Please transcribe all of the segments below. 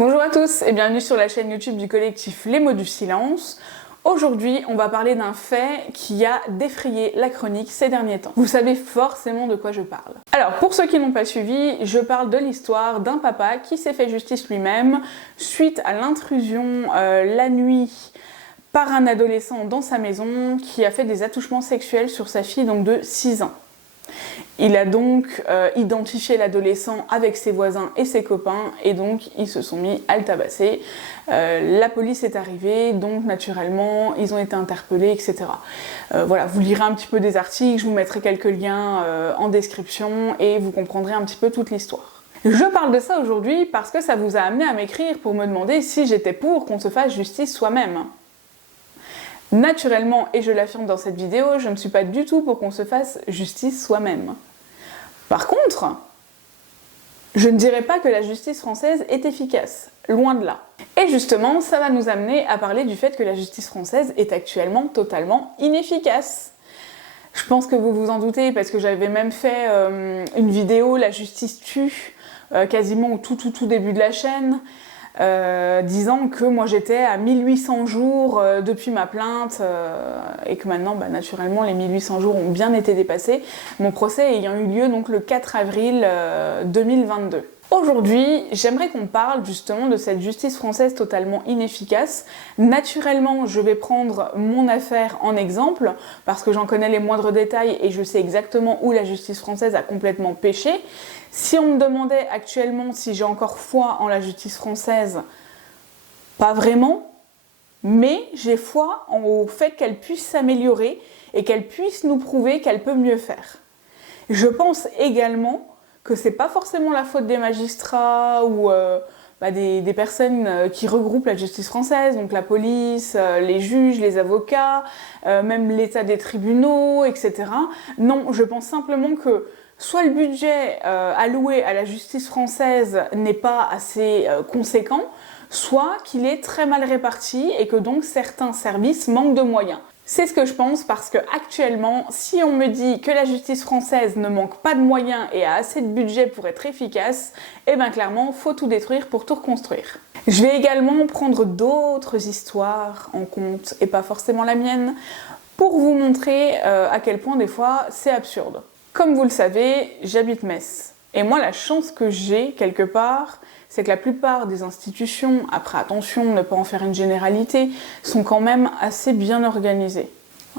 Bonjour à tous et bienvenue sur la chaîne YouTube du collectif Les Mots du Silence. Aujourd'hui, on va parler d'un fait qui a défrayé la chronique ces derniers temps. Vous savez forcément de quoi je parle. Alors, pour ceux qui n'ont pas suivi, je parle de l'histoire d'un papa qui s'est fait justice lui-même suite à l'intrusion la nuit par un adolescent dans sa maison qui a fait des attouchements sexuels sur sa fille donc de 6 ans. Il a donc identifié l'adolescent avec ses voisins et ses copains et donc ils se sont mis à le tabasser. La police est arrivée, donc naturellement ils ont été interpellés, etc. Voilà, vous lirez un petit peu des articles, je vous mettrai quelques liens en description et vous comprendrez un petit peu toute l'histoire. Je parle de ça aujourd'hui parce que ça vous a amené à m'écrire pour me demander si j'étais pour qu'on se fasse justice soi-même. Naturellement, et je l'affirme dans cette vidéo, je ne suis pas du tout pour qu'on se fasse justice soi-même. Par contre, je ne dirais pas que la justice française est efficace, loin de là. Et justement, ça va nous amener à parler du fait que la justice française est actuellement totalement inefficace. Je pense que vous vous en doutez parce que j'avais même fait une vidéo, la justice tue, quasiment au tout début de la chaîne. Disant que moi j'étais à 1800 jours depuis ma plainte et que maintenant naturellement les 1800 jours ont bien été dépassés, mon procès ayant eu lieu donc le 4 avril 2022. Aujourd'hui, j'aimerais qu'on parle justement de cette justice française totalement inefficace. Naturellement, je vais prendre mon affaire en exemple, parce que j'en connais les moindres détails et je sais exactement où la justice française a complètement péché. Si on me demandait actuellement si j'ai encore foi en la justice française, pas vraiment, mais j'ai foi au fait qu'elle puisse s'améliorer et qu'elle puisse nous prouver qu'elle peut mieux faire. Je pense également que c'est pas forcément la faute des magistrats ou des personnes qui regroupent la justice française, donc la police, les juges, les avocats, même l'état des tribunaux, etc. Non, je pense simplement que soit le budget alloué à la justice française n'est pas assez conséquent, soit qu'il est très mal réparti et que donc certains services manquent de moyens. C'est ce que je pense parce que actuellement, si on me dit que la justice française ne manque pas de moyens et a assez de budget pour être efficace, eh bien clairement, faut tout détruire pour tout reconstruire. Je vais également prendre d'autres histoires en compte, et pas forcément la mienne, pour vous montrer à quel point des fois c'est absurde. Comme vous le savez, j'habite Metz. Et moi, la chance que j'ai, quelque part, c'est que la plupart des institutions, après attention, ne pas en faire une généralité, sont quand même assez bien organisées.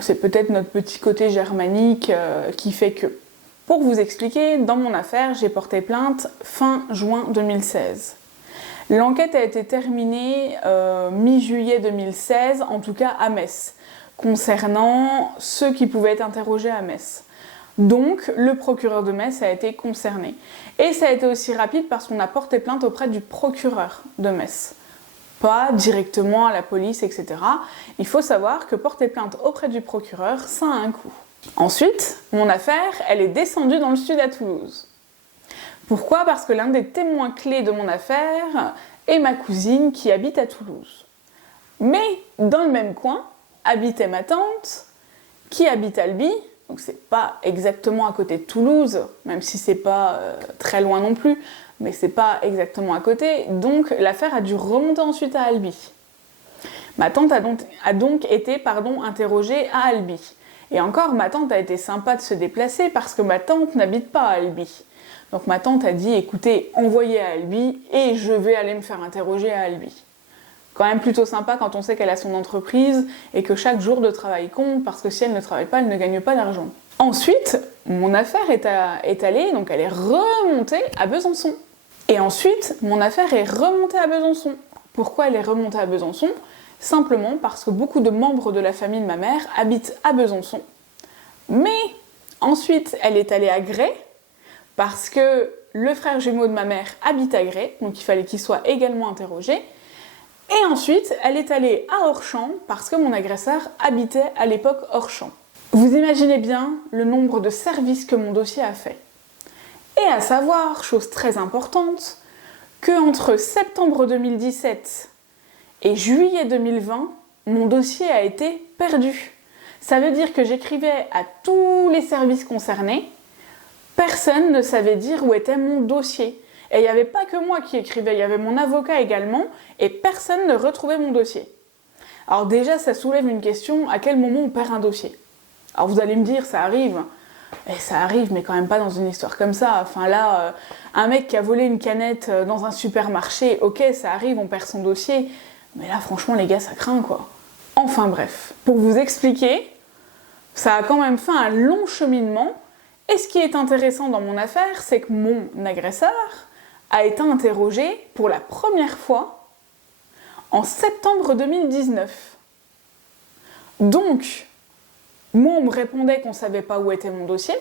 C'est peut-être notre petit côté germanique qui fait que. Pour vous expliquer, dans mon affaire, j'ai porté plainte fin juin 2016. L'enquête a été terminée mi-juillet 2016, en tout cas à Metz, concernant ceux qui pouvaient être interrogés à Metz. Donc, le procureur de Metz a été concerné. Et ça a été aussi rapide parce qu'on a porté plainte auprès du procureur de Metz. Pas directement à la police, etc. Il faut savoir que porter plainte auprès du procureur, ça a un coût. Ensuite, mon affaire, elle est descendue dans le sud à Toulouse. Pourquoi ? Parce que l'un des témoins clés de mon affaire est ma cousine qui habite à Toulouse. Mais, dans le même coin, habitait ma tante, qui habite à Albi. Donc c'est pas exactement à côté de Toulouse, même si c'est pas très loin non plus, mais c'est pas exactement à côté, donc l'affaire a dû remonter ensuite à Albi. Ma tante a donc été interrogée à Albi. Et encore, ma tante a été sympa de se déplacer parce que ma tante n'habite pas à Albi. Donc ma tante a dit, écoutez, envoyez à Albi et je vais aller me faire interroger à Albi. Quand même plutôt sympa quand on sait qu'elle a son entreprise et que chaque jour de travail compte parce que si elle ne travaille pas, elle ne gagne pas d'argent. Ensuite, mon affaire est allée, donc elle est remontée à Besançon. Et ensuite, mon affaire est remontée à Besançon. Pourquoi elle est remontée à Besançon ? Simplement parce que beaucoup de membres de la famille de ma mère habitent à Besançon. Mais ensuite, elle est allée à Gray parce que le frère jumeau de ma mère habite à Gray, donc il fallait qu'il soit également interrogé. Et ensuite, elle est allée à Orchamps parce que mon agresseur habitait à l'époque Orchamps. Vous imaginez bien le nombre de services que mon dossier a fait. Et à savoir, chose très importante, qu'entre septembre 2017 et juillet 2020, mon dossier a été perdu. Ça veut dire que j'écrivais à tous les services concernés, personne ne savait dire où était mon dossier. Et il n'y avait pas que moi qui écrivais, il y avait mon avocat également, et personne ne retrouvait mon dossier. Alors déjà, ça soulève une question, à quel moment on perd un dossier? Alors vous allez me dire, ça arrive, et ça arrive, mais quand même pas dans une histoire comme ça. Enfin là, un mec qui a volé une canette dans un supermarché, ok, ça arrive, on perd son dossier, mais là, franchement, les gars, ça craint, quoi. Enfin bref, pour vous expliquer, ça a quand même fait un long cheminement, et ce qui est intéressant dans mon affaire, c'est que mon agresseur a été interrogé pour la première fois en septembre 2019. Donc, moi, on me répondait qu'on ne savait pas où était mon dossier.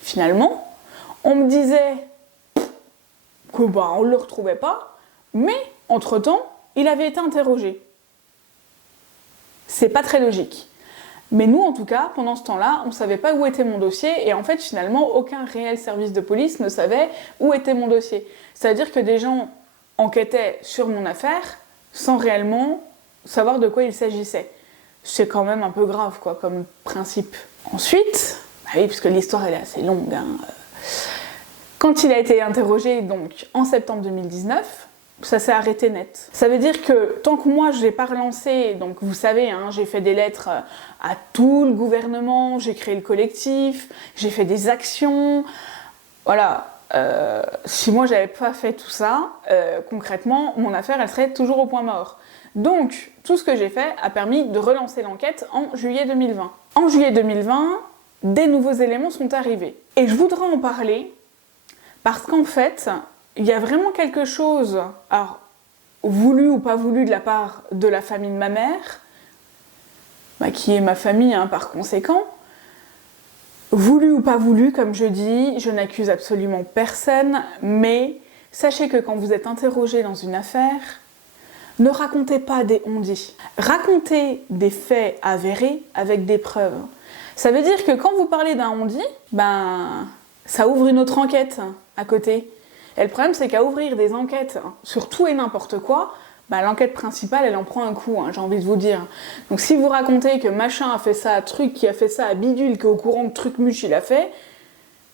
Finalement, on me disait que on ne le retrouvait pas, mais entre-temps, il avait été interrogé. C'est pas très logique. Mais nous, en tout cas, pendant ce temps-là, on ne savait pas où était mon dossier, et en fait, finalement, aucun réel service de police ne savait où était mon dossier. C'est-à-dire que des gens enquêtaient sur mon affaire sans réellement savoir de quoi il s'agissait. C'est quand même un peu grave, quoi, comme principe. Ensuite, bah oui, parce que l'histoire, elle est assez longue, hein. Quand il a été interrogé, donc, en septembre 2019, ça s'est arrêté net. Ça veut dire que tant que moi je l'ai pas relancé, donc vous savez, hein, j'ai fait des lettres à tout le gouvernement, j'ai créé le collectif, j'ai fait des actions, voilà. Si moi j'avais pas fait tout ça, concrètement, mon affaire elle serait toujours au point mort. Donc tout ce que j'ai fait a permis de relancer l'enquête en juillet 2020. En juillet 2020, des nouveaux éléments sont arrivés. Et je voudrais en parler parce qu'en fait, il y a vraiment quelque chose, alors voulu ou pas voulu de la part de la famille de ma mère, bah, qui est ma famille hein, par conséquent, voulu ou pas voulu, comme je dis, je n'accuse absolument personne, mais sachez que quand vous êtes interrogé dans une affaire, ne racontez pas des on-dit. Racontez des faits avérés avec des preuves. Ça veut dire que quand vous parlez d'un on-dit, ben, ça ouvre une autre enquête à côté. Et le problème, c'est qu'à ouvrir des enquêtes sur tout et n'importe quoi, bah, l'enquête principale, elle en prend un coup, hein, j'ai envie de vous dire. Donc si vous racontez que machin a fait ça à truc, qui a fait ça à bidule, qui est au courant que truc muche il a fait,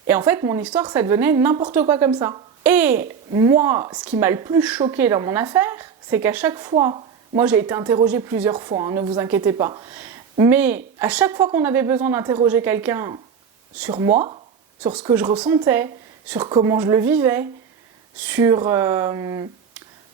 et en fait, mon histoire, ça devenait n'importe quoi comme ça. Et moi, ce qui m'a le plus choqué dans mon affaire, c'est qu'à chaque fois, moi j'ai été interrogée plusieurs fois, hein, ne vous inquiétez pas, mais à chaque fois qu'on avait besoin d'interroger quelqu'un sur moi, sur ce que je ressentais, sur comment je le vivais, sur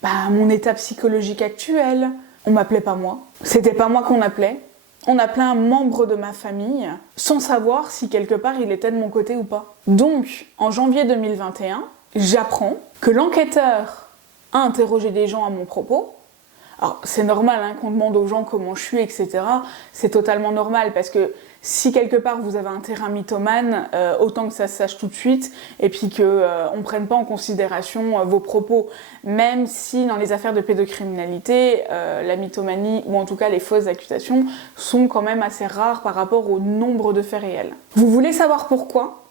mon état psychologique actuel. On m'appelait pas moi. C'était pas moi qu'on appelait. On appelait un membre de ma famille sans savoir si quelque part il était de mon côté ou pas. Donc, en janvier 2021, j'apprends que l'enquêteur a interrogé des gens à mon propos. Alors, c'est normal hein, qu'on demande aux gens comment je suis, etc. C'est totalement normal parce que si quelque part vous avez un terrain mythomane, autant que ça se sache tout de suite et puis qu'on ne prenne pas en considération vos propos. Même si dans les affaires de pédocriminalité, la mythomanie ou en tout cas les fausses accusations sont quand même assez rares par rapport au nombre de faits réels. Vous voulez savoir pourquoi ?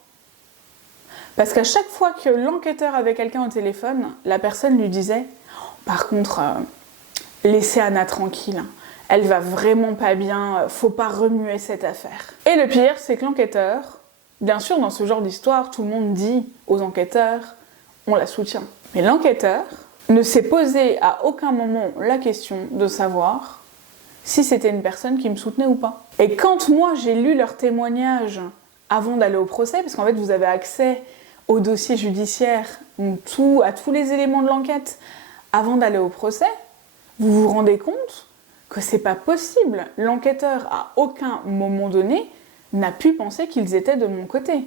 Parce qu'à chaque fois que l'enquêteur avait quelqu'un au téléphone, la personne lui disait « Par contre, laissez Anna tranquille. Elle va vraiment pas bien, faut pas remuer cette affaire. » Et le pire, c'est que l'enquêteur, bien sûr dans ce genre d'histoire, tout le monde dit aux enquêteurs, on la soutient. Mais l'enquêteur ne s'est posé à aucun moment la question de savoir si c'était une personne qui me soutenait ou pas. Et quand moi j'ai lu leur témoignage avant d'aller au procès, parce qu'en fait vous avez accès au dossier judiciaire, à tous les éléments de l'enquête avant d'aller au procès, vous vous rendez compte que c'est pas possible. L'enquêteur, à aucun moment donné, n'a pu penser qu'ils étaient de mon côté.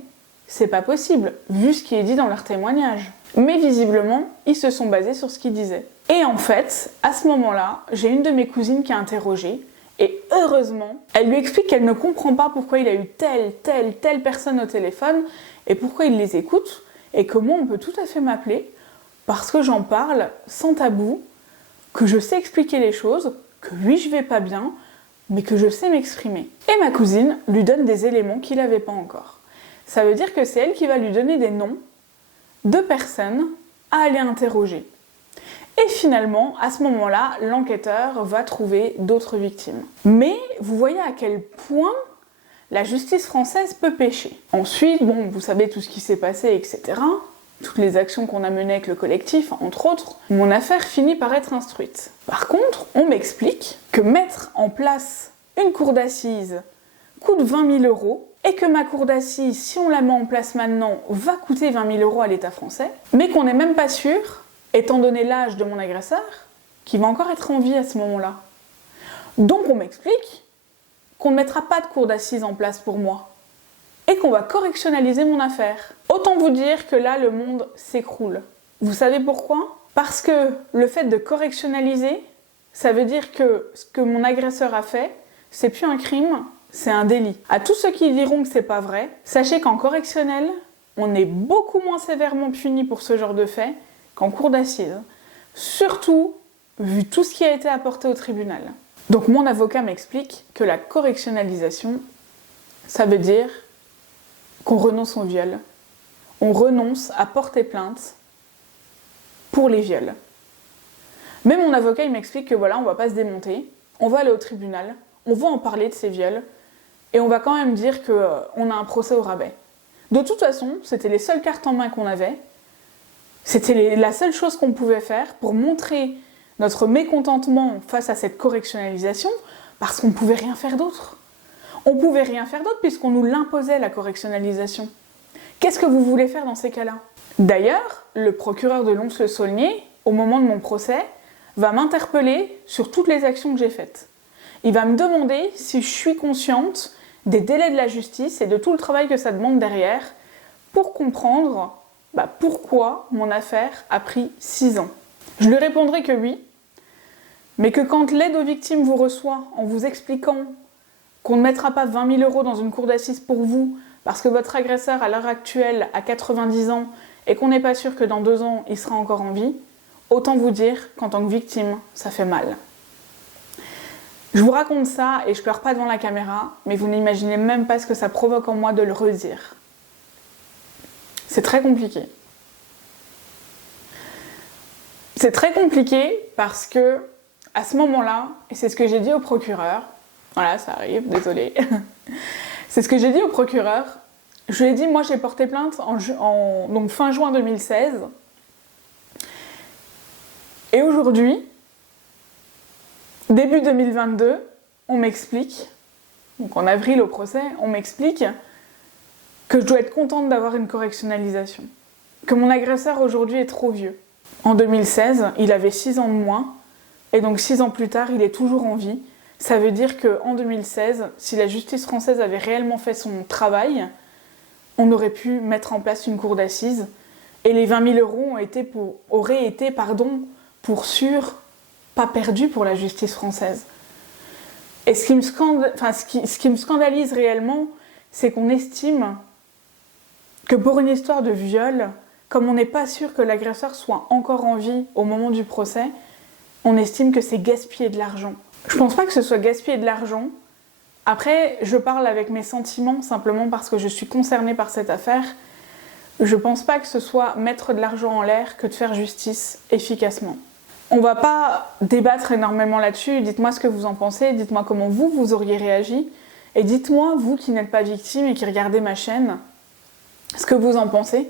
C'est pas possible, vu ce qui est dit dans leur témoignage. Mais visiblement, ils se sont basés sur ce qu'ils disaient. Et en fait, à ce moment-là, j'ai une de mes cousines qui a interrogé, et heureusement, elle lui explique qu'elle ne comprend pas pourquoi il a eu telle personne au téléphone, et pourquoi il les écoute, et que moi, on peut tout à fait m'appeler, parce que j'en parle sans tabou, que je sais expliquer les choses, que oui, je vais pas bien, mais que je sais m'exprimer. Et ma cousine lui donne des éléments qu'il n'avait pas encore. Ça veut dire que c'est elle qui va lui donner des noms de personnes à aller interroger. Et finalement, à ce moment-là, l'enquêteur va trouver d'autres victimes. Mais vous voyez à quel point la justice française peut pécher. Ensuite, bon, vous savez tout ce qui s'est passé, etc. toutes les actions qu'on a menées avec le collectif, entre autres, mon affaire finit par être instruite. Par contre, on m'explique que mettre en place une cour d'assises coûte 20 000 € et que ma cour d'assises, si on la met en place maintenant, va coûter 20 000 € à l'État français, mais qu'on n'est même pas sûr, étant donné l'âge de mon agresseur, qu'il va encore être en vie à ce moment-là. Donc on m'explique qu'on ne mettra pas de cour d'assises en place pour moi et qu'on va correctionnaliser mon affaire. Autant vous dire que là, le monde s'écroule. Vous savez pourquoi ? Parce que le fait de correctionnaliser, ça veut dire que ce que mon agresseur a fait, c'est plus un crime, c'est un délit. À tous ceux qui diront que c'est pas vrai, sachez qu'en correctionnel, on est beaucoup moins sévèrement puni pour ce genre de fait qu'en cour d'assises. Surtout, vu tout ce qui a été apporté au tribunal. Donc mon avocat m'explique que la correctionnalisation, ça veut dire qu'on renonce au viol. On renonce à porter plainte pour les viols. Mais mon avocat, il m'explique que voilà, on va pas se démonter, on va aller au tribunal, on va en parler de ces viols, et on va quand même dire qu'on a un procès au rabais. De toute façon, c'était les seules cartes en main qu'on avait, c'était la seule chose qu'on pouvait faire pour montrer notre mécontentement face à cette correctionnalisation, parce qu'on ne pouvait rien faire d'autre. On ne pouvait rien faire d'autre puisqu'on nous l'imposait, la correctionnalisation. Qu'est-ce que vous voulez faire dans ces cas-là ? D'ailleurs, le procureur de Lons-le-Saulnier, au moment de mon procès, va m'interpeller sur toutes les actions que j'ai faites. Il va me demander si je suis consciente des délais de la justice et de tout le travail que ça demande derrière pour comprendre pourquoi mon affaire a pris 6 ans. Je lui répondrai que oui, mais que quand l'aide aux victimes vous reçoit en vous expliquant qu'on ne mettra pas 20 000 € dans une cour d'assises pour vous parce que votre agresseur à l'heure actuelle a 90 ans et qu'on n'est pas sûr que dans 2 ans il sera encore en vie, autant vous dire qu'en tant que victime, ça fait mal. Je vous raconte ça et je pleure pas devant la caméra, mais vous n'imaginez même pas ce que ça provoque en moi de le redire. C'est très compliqué. C'est très compliqué parce que, à ce moment-là, et c'est ce que j'ai dit au procureur, voilà, ça arrive, désolée, c'est ce que j'ai dit au procureur, je lui ai dit, moi j'ai porté plainte donc fin juin 2016, et aujourd'hui, début 2022, on m'explique, donc en avril au procès, on m'explique que je dois être contente d'avoir une correctionnalisation, que mon agresseur aujourd'hui est trop vieux. En 2016, il avait 6 ans de moins, et donc 6 ans plus tard, il est toujours en vie. Ça veut dire qu'en 2016, si la justice française avait réellement fait son travail, on aurait pu mettre en place une cour d'assises, et les 20 000 € auraient été, pour sûr, pas perdus pour la justice française. Et ce qui me scandalise réellement, c'est qu'on estime que pour une histoire de viol, comme on n'est pas sûr que l'agresseur soit encore en vie au moment du procès, on estime que c'est gaspiller de l'argent. Je pense pas que ce soit gaspiller de l'argent. Après, je parle avec mes sentiments simplement parce que je suis concernée par cette affaire. Je pense pas que ce soit mettre de l'argent en l'air que de faire justice efficacement. On va pas débattre énormément là-dessus, dites-moi ce que vous en pensez, dites-moi comment vous auriez réagi, et dites-moi, vous qui n'êtes pas victime et qui regardez ma chaîne, ce que vous en pensez.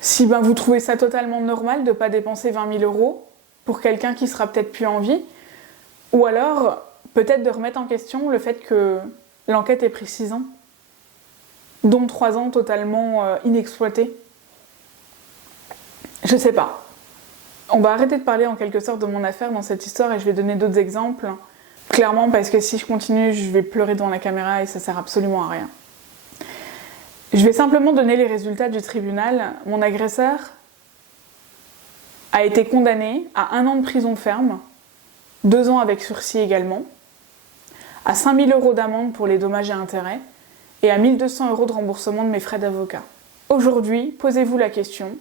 Si vous trouvez ça totalement normal de ne pas dépenser 20 000 € pour quelqu'un qui sera peut-être plus en vie, ou alors peut-être de remettre en question le fait que l'enquête ait pris 6 ans, dont 3 ans totalement inexploités. Je sais pas. On va arrêter de parler en quelque sorte de mon affaire dans cette histoire et je vais donner d'autres exemples. Clairement parce que si je continue, je vais pleurer devant la caméra et ça sert absolument à rien. Je vais simplement donner les résultats du tribunal. Mon agresseur a été condamné à 1 an de prison ferme, 2 ans avec sursis également, à 5 000 € d'amende pour les dommages et intérêts et à 1 200 € de remboursement de mes frais d'avocat. Aujourd'hui, posez-vous la question,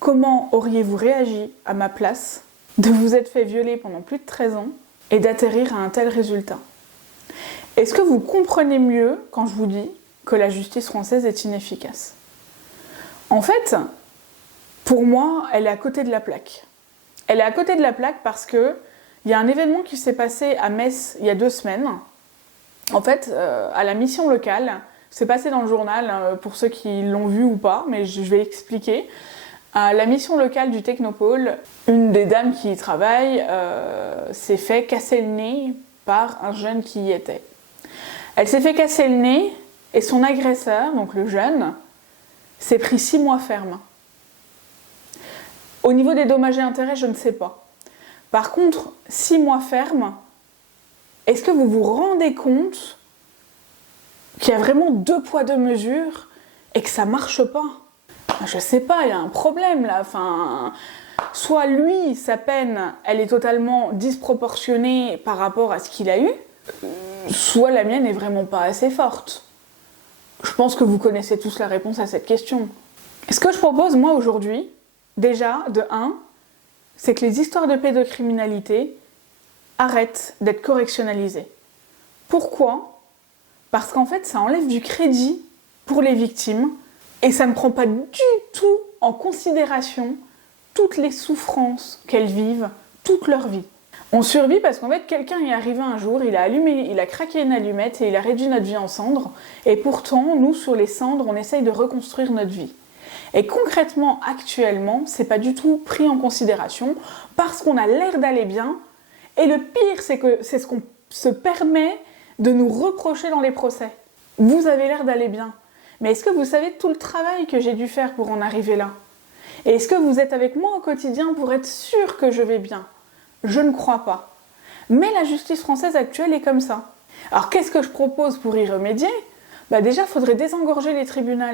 comment auriez-vous réagi à ma place de vous être fait violer pendant plus de 13 ans et d'atterrir à un tel résultat? Est-ce que vous comprenez mieux quand je vous dis que la justice française est inefficace? En fait, pour moi, elle est à côté de la plaque. Elle est à côté de la plaque parce que il y a un événement qui s'est passé à Metz il y a 2 semaines. En fait, à la mission locale, c'est passé dans le journal pour ceux qui l'ont vu ou pas, mais je vais expliquer. À la mission locale du Technopôle, une des dames qui y travaille s'est fait casser le nez par un jeune qui y était. Elle s'est fait casser le nez et son agresseur, donc le jeune, s'est pris 6 mois ferme. Au niveau des dommages et intérêts, je ne sais pas. Par contre, 6 mois ferme, est-ce que vous vous rendez compte qu'il y a vraiment 2 poids 2 mesures et que ça marche pas? Je sais pas, il y a un problème là. Enfin, soit lui, sa peine, elle est totalement disproportionnée par rapport à ce qu'il a eu, soit la mienne est vraiment pas assez forte. Je pense que vous connaissez tous la réponse à cette question. Ce que je propose moi aujourd'hui, déjà, de 1, c'est que les histoires de pédocriminalité arrêtent d'être correctionnalisées. Pourquoi? Parce qu'en fait, ça enlève du crédit pour les victimes et ça ne prend pas du tout en considération toutes les souffrances qu'elles vivent toute leur vie. On survit parce qu'en fait, quelqu'un y est arrivé un jour, il a craqué une allumette et il a réduit notre vie en cendres. Et pourtant, nous, sur les cendres, on essaye de reconstruire notre vie. Et concrètement, actuellement, c'est pas du tout pris en considération parce qu'on a l'air d'aller bien. Et le pire, c'est que c'est ce qu'on se permet de nous reprocher dans les procès. Vous avez l'air d'aller bien. Mais est-ce que vous savez tout le travail que j'ai dû faire pour en arriver là? Et est-ce que vous êtes avec moi au quotidien pour être sûr que je vais bien? Je ne crois pas. Mais la justice française actuelle est comme ça. Alors qu'est-ce que je propose pour y remédier? Déjà, il faudrait désengorger les tribunaux.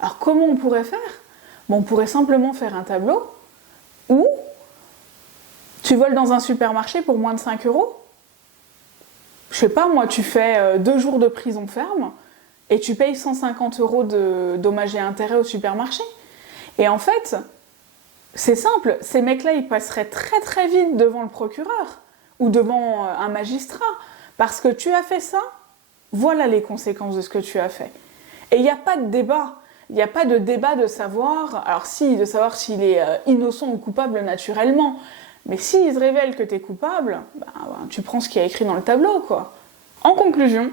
Alors comment on pourrait faire? On pourrait simplement faire un tableau où tu voles dans un supermarché pour moins de 5 €. Je sais pas, moi, tu fais 2 jours de prison ferme et tu payes 150 € de dommages et intérêts au supermarché. Et en fait, c'est simple, ces mecs-là, ils passeraient très très vite devant le procureur ou devant un magistrat parce que tu as fait ça, voilà les conséquences de ce que tu as fait. Et il n'y a pas de débat. Il n'y a pas de débat de savoir, alors si, de savoir s'il est innocent ou coupable naturellement, mais s'il se révèle que tu es coupable, tu prends ce qu'il y a écrit dans le tableau, quoi. En conclusion,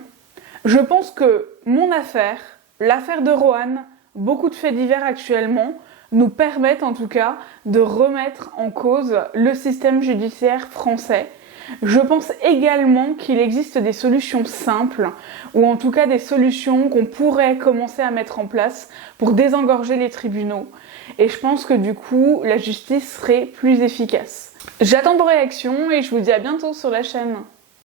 je pense que mon affaire, l'affaire de Roanne, beaucoup de faits divers actuellement, nous permettent en tout cas de remettre en cause le système judiciaire français. Je pense également qu'il existe des solutions simples, ou en tout cas des solutions qu'on pourrait commencer à mettre en place pour désengorger les tribunaux. Et je pense que du coup, la justice serait plus efficace. J'attends vos réactions et je vous dis à bientôt sur la chaîne.